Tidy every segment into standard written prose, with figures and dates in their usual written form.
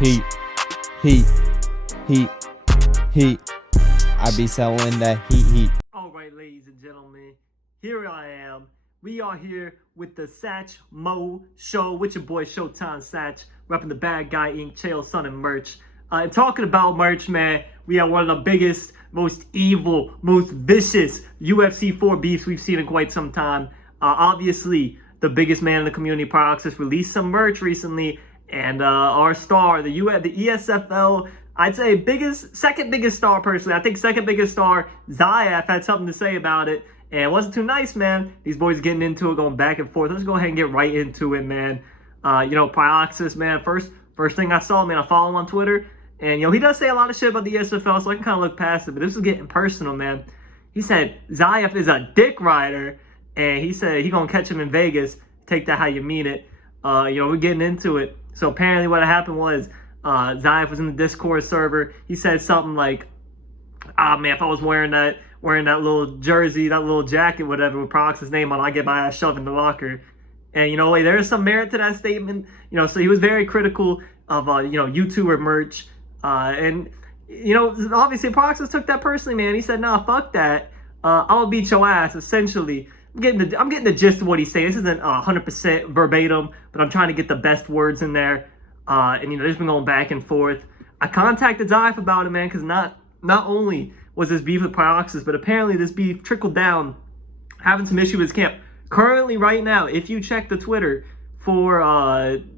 Heat, heat, heat, heat. I be selling that heat. Alright, ladies and gentlemen, here I am. We are here with the Satchmoe show with your boy Showtime Satch, repping the Bad Guy Inc. Chael Son and merch. And talking about merch, man, we have one of the biggest, most evil, most vicious UFC 4 beefs we've seen in quite some time. Obviously, the biggest man in the community, Pryoxis, released some merch recently, and our star, the ESFL, I'd say second biggest star personally. I think second biggest star, Zyaf, had something to say about it. And it wasn't too nice, man. These boys getting into it, going back and forth. Let's go ahead and get right into it, man. Pryoxis, man, first thing I saw, man, I follow him on Twitter. And, he does say a lot of shit about the ESFL, so I can kind of look past it. But this is getting personal, man. He said Zyaf is a dick rider. And he said he going to catch him in Vegas. Take that how you mean it. We're getting into it. So apparently what happened was Zyaf was in the Discord server. He said something like, man, if I was wearing that little jersey, that little jacket, whatever, with Pryoxis' name on, I'd get my ass shoved in the locker. And, there is some merit to that statement. So he was very critical of, YouTuber merch. Obviously Pryoxis took that personally, man. He said, nah, fuck that. I'll beat your ass, essentially. I'm getting the gist of what he's saying. This isn't 100% verbatim, but I'm trying to get the best words in there. There's been going back and forth. I contacted Zyaf about it, man, because not only was this beef with Pryoxis, but apparently this beef trickled down, having some issue with his camp. Currently, right now, if you check the Twitter for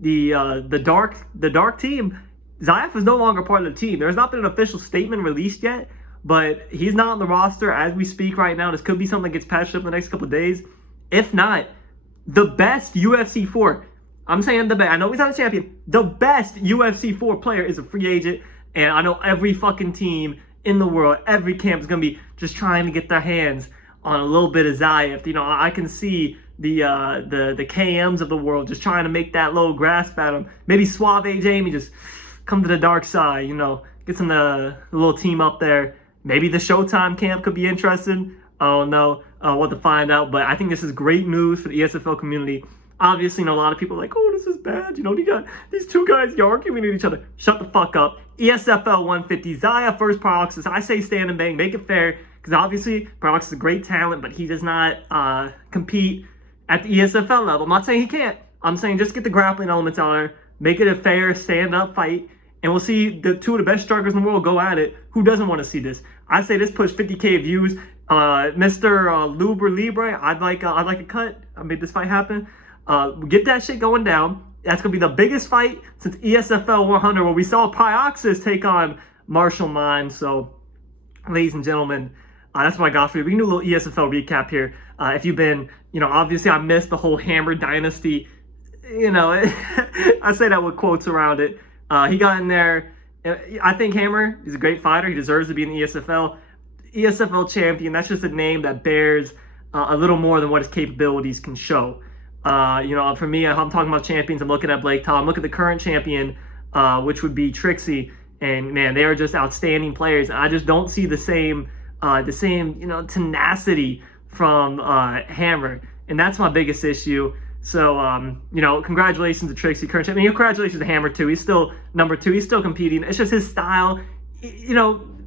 the dark team, Zyaf is no longer part of the team. There's not been an official statement released yet, but he's not on the roster as we speak right now. This could be something that gets patched up in the next couple of days. If not, the best UFC 4, I'm saying the best, I know he's not a champion, the best UFC 4 player is a free agent, and I know every fucking team in the world, every camp is going to be just trying to get their hands on a little bit of Zyaf. I can see the KMs of the world just trying to make that little grasp at him. Maybe Suave Jamie just come to the dark side, get some the little team up there. Maybe the Showtime camp could be interested. I don't know. We'll have to find out. But I think this is great news for the ESFL community. Obviously, a lot of people are like, oh, this is bad. You got these two guys arguing with each other. Shut the fuck up. ESFL 150, Zyaf versus Pryoxis. I say stand and bang, make it fair. Because obviously, Pryoxis is a great talent, but he does not compete at the ESFL level. I'm not saying he can't. I'm saying just get the grappling elements on there. Make it a fair, stand-up fight. And we'll see the two of the best strikers in the world go at it. Who doesn't want to see this? I say this push 50K views. Mr. Luber Libre, I'd like a cut. I made this fight happen. Get that shit going down. That's going to be the biggest fight since ESFL 100, where we saw Pryoxis take on Marshall Mines. So, ladies and gentlemen, that's what I got for you. We can do a little ESFL recap here. If you've been, obviously I missed the whole Hammer Dynasty. I say that with quotes around it. He got in there. I think Hammer is a great fighter. He deserves to be in the ESFL. ESFL champion, that's just a name that bears a little more than what his capabilities can show. For me, I'm talking about champions. I'm looking at Blake Tom. Look at the current champion, which would be Trixie. And, man, they are just outstanding players. I just don't see the same tenacity from Hammer. And that's my biggest issue. So, congratulations to Trixie, current champion. Congratulations to Hammer, too. He's still number 2. He's still competing. It's just his style.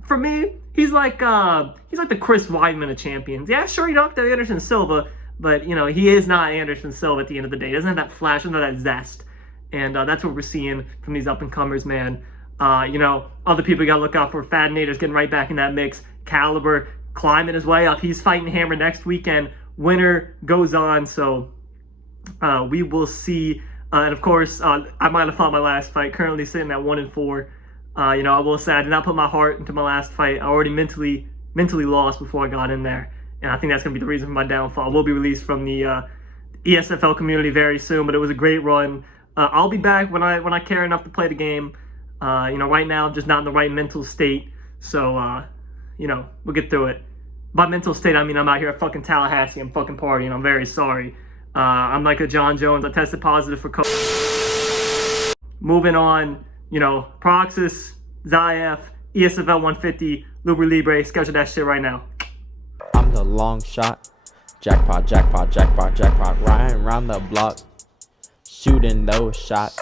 For me, he's like the Chris Weidman of champions. Yeah, sure, he knocked out Anderson Silva, but, he is not Anderson Silva at the end of the day. He doesn't have that flash, doesn't have that zest. And that's what we're seeing from these up-and-comers, man. Other people you got to look out for. Fadinator's getting right back in that mix. Caliber climbing his way up. He's fighting Hammer next weekend. Winner goes on, so... we will see, and of course, I might have fought my last fight. Currently sitting at 1-4. I will say I did not put my heart into my last fight. I already mentally lost before I got in there, and I think that's gonna be the reason for my downfall. We'll be released from the ESFL community very soon, but it was a great run. I'll be back when I care enough to play the game. Right now I'm just not in the right mental state, so we'll get through it. By mental state, I mean I'm out here at fucking Tallahassee. I'm fucking partying. I'm very sorry. I'm like a John Jones. I tested positive for COVID. Moving on, Pryoxis, Zyaf, ESFL 150, Luber Libre. Schedule that shit right now. I'm the long shot. Jackpot, riding around the block, shooting those shots.